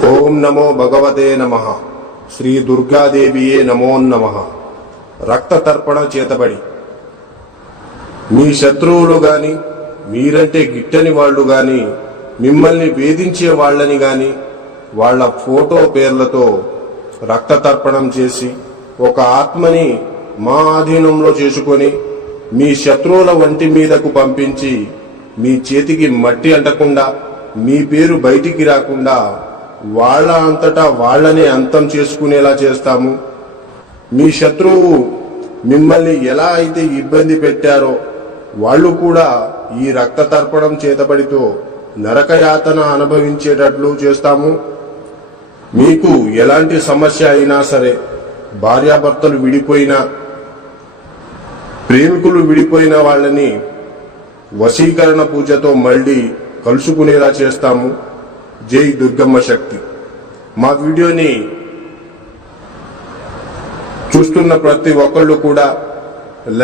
ఓం నమో భగవతే నమః. శ్రీ దుర్గాదేవియే నమో నమః. రక్త తర్పణ చేతబడి మీ శత్రువులు గాని, మీరంటే గిట్టని వాళ్ళు గాని, మిమ్మల్ని వేధించే వాళ్ళని గాని వాళ్ళ ఫోటో పేర్లతో రక్త తర్పణం చేసి ఒక ఆత్మని మా ఆధీనంలో చేసుకొని మీ శత్రువుల వంటి మీదకు పంపించి మీ చేతికి మట్టి అంటకుండా, మీ పేరు బయటికి రాకుండా వాళ్ళ అంతటా వాళ్ళని అంతం చేసుకునేలా చేస్తాము. మీ శత్రువు మిమ్మల్ని ఎలా అయితే ఇబ్బంది పెట్టారో వాళ్ళు కూడా ఈ రక్త తర్పణం చేతబడితో నరకయాతన అనుభవించేటట్లు చేస్తాము. మీకు ఎలాంటి సమస్య అయినా సరే, భార్యాభర్తలు విడిపోయినా, ప్రేమికులు విడిపోయిన వాళ్ళని వశీకరణ పూజతో మళ్ళీ కలుసుకునేలా చేస్తాము. జై దుర్గమ్మ శక్తి. మా వీడియోని చూస్తున్న ప్రతి ఒక్కళ్ళు కూడా